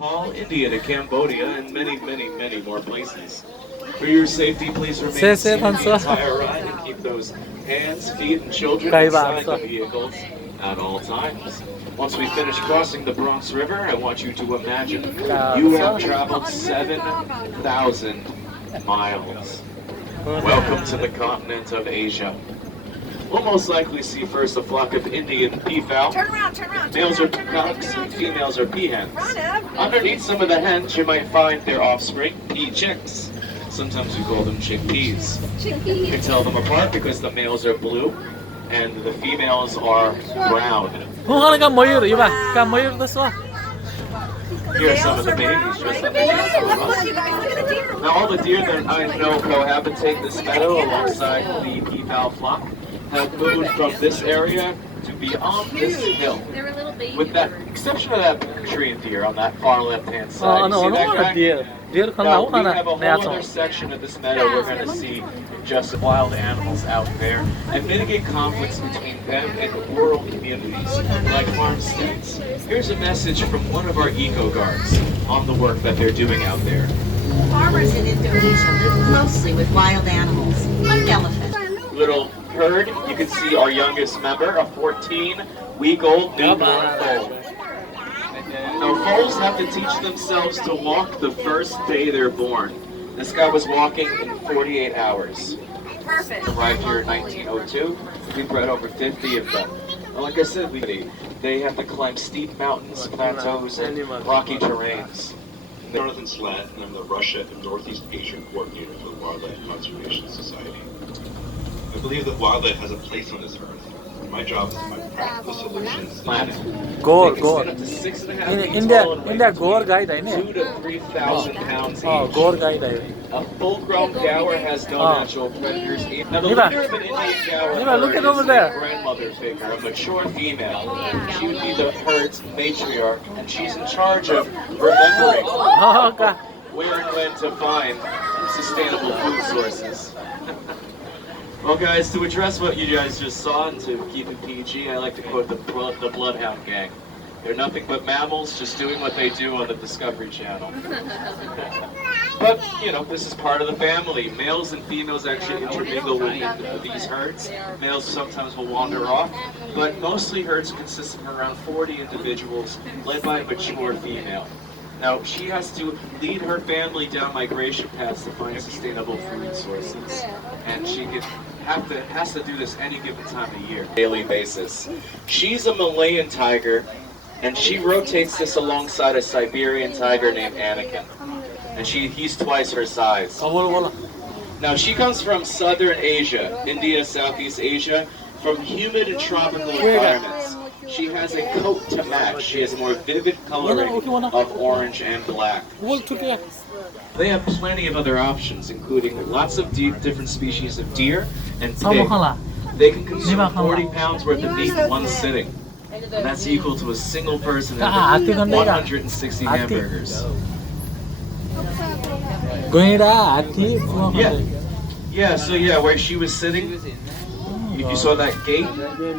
Nepal, India to Cambodia, and many, many, many more places. For your safety, please remain Say, seated the Hansa. entire ride and keep those hands, feet, and children Kay inside the Hansa. vehicles at all times. Once we finish crossing the Bronx River, I want you to imagine you have traveled 7,000 miles. Welcome to the continent of Asia. We'll most likely see first a flock of Indian peafowl. Turn around. Males are peacocks and females are peahens. Underneath some of the hens, you might find their offspring, pea chicks. Sometimes we call them chickpeas. You can tell them apart because the males are blue and the females are brown. Ka mayur, iba. Ka mayur daswa. Here are some of the babies just underneath us. Now all the deer that I know cohabitate this meadow alongside the peafowl flock have moved from this area to beyond this hill. With that exception of that Korean deer on that far left-hand side. You see that guy? Now, we have a whole other section of this meadow we're going to see just wild animals out there and mitigate conflicts between them and rural communities like farmsteads. Here's a message from one of our eco guards on the work that they're doing out there. Farmers in Indonesia live closely with wild animals, like elephants. Little herd, you can see our youngest member, a 14-week-old newborn foal. Now, foals have to teach themselves to walk the first day they're born. This guy was walking in 48 hours. Perfect. Arrived here in 1902. We bred over 50 of them. And like I said, they have to climb steep mountains, plateaus, and rocky terrains. Jonathan Slat, and I'm the Russia and Northeast Asia coordinator for the Wildlife Conservation Society. I believe that wildlife has a place on this earth. My job is to find practical solutions. Gore. Up to 6.5 feet India, tall and weigh India gore guide 2,000 to 3,000 pounds each. gore guide A full-grown gaur has no natural predators. Now, the Niva. leader of an Indian gaur Niva, look herd at over is there. a grandmother figure, a mature female. She would be the herd's matriarch, and she's in charge of remembering where and when to find sustainable food sources. Well, guys, to address what you guys just saw and to keep it PG, I like to quote the Bloodhound Gang. They're nothing but mammals just doing what they do on the Discovery Channel. But, you know, this is part of the family. Males and females actually intermingle within these herds. Males sometimes will wander off, but mostly herds consist of around 40 individuals led by a mature female. Now, she has to lead her family down migration paths to find sustainable food sources. And she has to do this any given time of year, daily basis. She's a Malayan tiger, and she rotates this alongside a Siberian tiger named Anakin. And he's twice her size. Now, she comes from southern Asia, India, Southeast Asia, from humid and tropical environments. She has a coat to match. She has a more vivid coloring of orange and black. They have plenty of other options, including lots of different species of deer and pig. They can consume 40 pounds worth of meat in one sitting. And that's equal to a single person eating 160 hamburgers. Yeah, where she was sitting, if you saw that gate,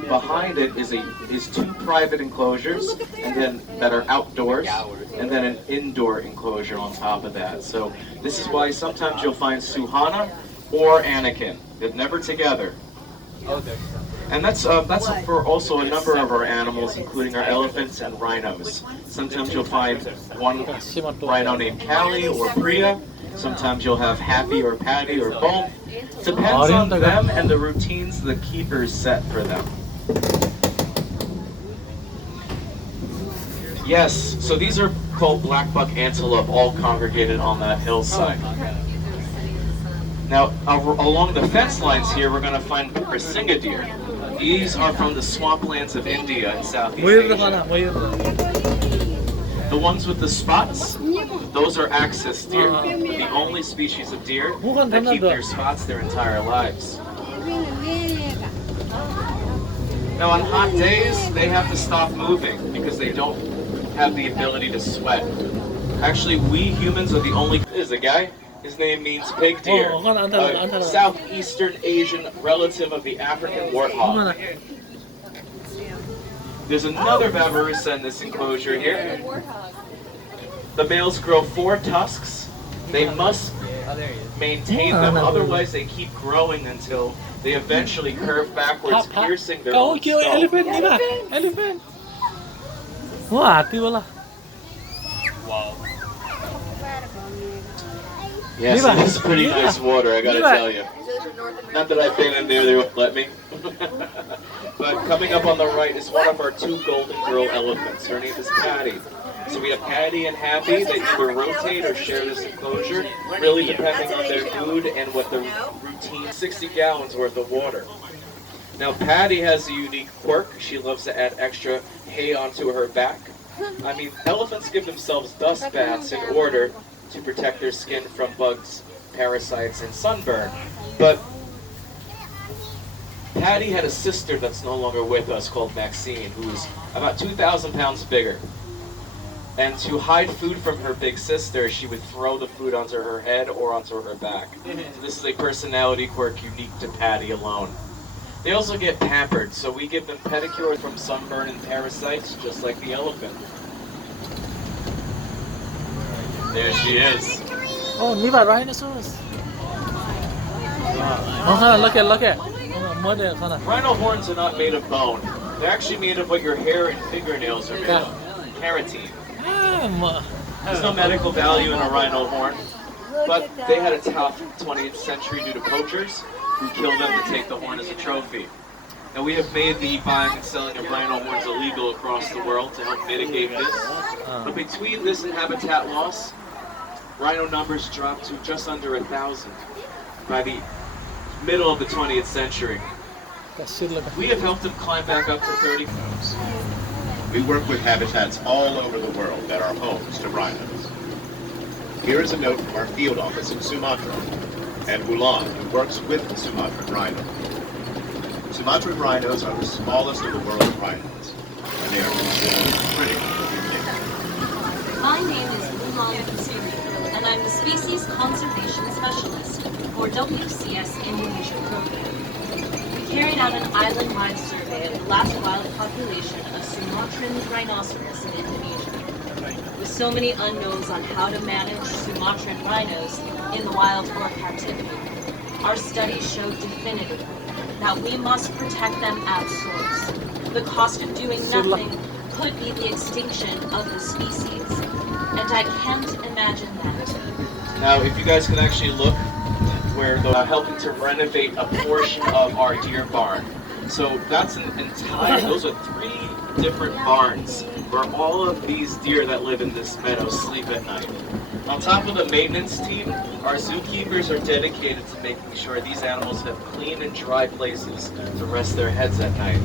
behind it is two private enclosures, and then that are outdoors, and then an indoor enclosure on top of that. So this is why sometimes you'll find Suhana or Anakin. They're never together. And that's for also a number of our animals, including our elephants and rhinos. Sometimes you'll find one rhino named Callie or Priya. Sometimes you'll have Happy or Patty or both. Depends on them and the routines the keepers set for them. Yes, so these are called blackbuck antelope, all congregated on that hillside. Now, along the fence lines here, we're going to find Rasinga deer. These are from the swamplands of India and Southeast Asia. The ones with the spots, those are axis deer, the only species of deer that keep their spots their entire lives. Now, on hot days, they have to stop moving because they don't have the ability to sweat. Actually, we humans are the only... There's a guy. His name means pig deer, a Southeastern Asian relative of the African warthog. There's another babirusa in this enclosure here. The males grow 4 tusks. They must maintain them, otherwise they keep growing until they eventually curve backwards, piercing their Kau own kêu skull. elephant ni ba? Elephant. Wah, hati wala. Yes, Niba. it is pretty Niba. nice water, I gotta Niba. tell you. Not that I've been in there, they won't let me. But coming up on the right is one of our 2 golden girl elephants. Her name is Patty. So we have Patty and Happy. They either rotate or share this enclosure, really depending on their mood and what the routine. 60 gallons worth of water. Now Patty has a unique quirk. She loves to add extra hay onto her back. I mean, elephants give themselves dust baths in order to protect their skin from bugs, parasites, and sunburn. But Patty had a sister that's no longer with us called Maxine, who is about 2,000 pounds bigger. And to hide food from her big sister, she would throw the food onto her head or onto her back. So this is a personality quirk unique to Patty alone. They also get pampered, so we give them pedicure from sunburn and parasites, just like the elephant. There she is. Oh, ni ba rhinoceros. Oh, look at. Model kana. Rhino horns are not made of bone. They're actually made of what your hair and fingernails are made of. Keratin. There's no medical value in a rhino horn, but they had a tough 20th century due to poachers who killed them to take the horn as a trophy. Now we have made the buying and selling of rhino horns illegal across the world to help mitigate this. But between this and habitat loss, rhino numbers dropped to just under 1,000 by the middle of the 20th century. We have helped them climb back up to 30. We work with habitats all over the world that are homes to rhinos. Here is a note from our field office in Sumatra, and Wulan, who works with the Sumatran rhino. Sumatran rhinos are the smallest of the world's rhinos, and they are considered critical to their care. My name is Wulan Katsiri, and I'm the Species Conservation Specialist for WCS Indonesia program. We carried out an island-wide survey of the last wild population of Sumatran rhinoceros in Indonesia. With so many unknowns on how to manage Sumatran rhinos in the wild or captivity, our studies showed definitively that we must protect them at source. The cost of doing nothing could be the extinction of the species, and I can't imagine that. Now, if you guys can actually look where they're helping to renovate a portion of our deer barn. So that's an entire, those are 3 different barns where all of these deer that live in this meadow sleep at night. On top of the maintenance team, our zookeepers are dedicated to making sure these animals have clean and dry places to rest their heads at night.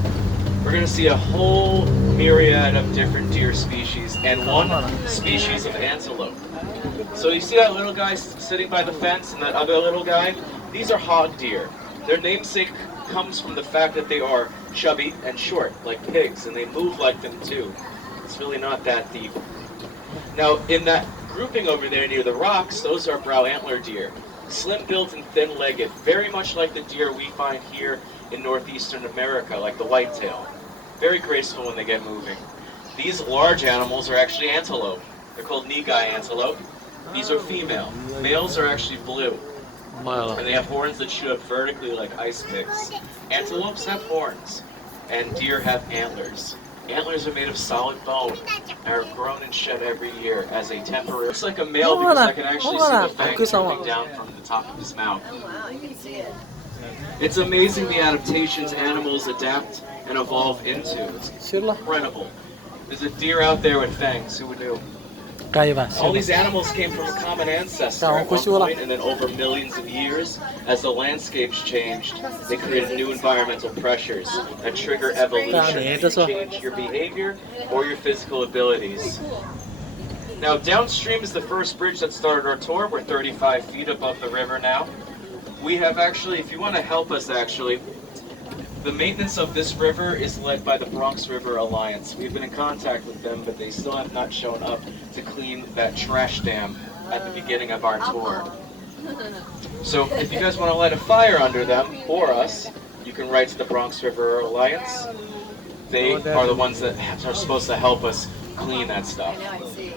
We're going to see a whole myriad of different deer species and one species of antelope. So you see that little guy sitting by the fence and that other little guy? These are hog deer. Their namesake comes from the fact that they are chubby and short, like pigs, and they move like them too. It's really not that deep. Now, in that grouping over there near the rocks, those are brow antler deer. Slim-built and thin-legged, very much like the deer we find here in northeastern America, like the whitetail. Very graceful when they get moving. These large animals are actually antelope. They're called Nigai antelope. These are female. Males are actually blue. And they have horns that shoot up vertically like ice picks. Antelopes have horns, and deer have antlers. Antlers are made of solid bone and are grown and shed every year as a temporary. Looks like a male because I can actually see the fangs coming down from the top of his mouth. Oh wow, you can see it. It's amazing the adaptations animals adapt and evolve into. It's incredible. There's a deer out there with fangs. Who would know? All these animals came from a common ancestor at one point, and then over millions of years, as the landscapes changed, they created new environmental pressures that trigger evolution to change your behavior or your physical abilities. Now, downstream is the first bridge that started our tour. We're 35 feet above the river now. We have actually, if you want to help us actually, the maintenance of this river is led by the Bronx River Alliance. We've been in contact with them, but they still have not shown up to clean that trash dam at the beginning of our tour. So if you guys want to light a fire under them or us, you can write to the Bronx River Alliance. They are the ones that are supposed to help us clean that stuff. I know, I see.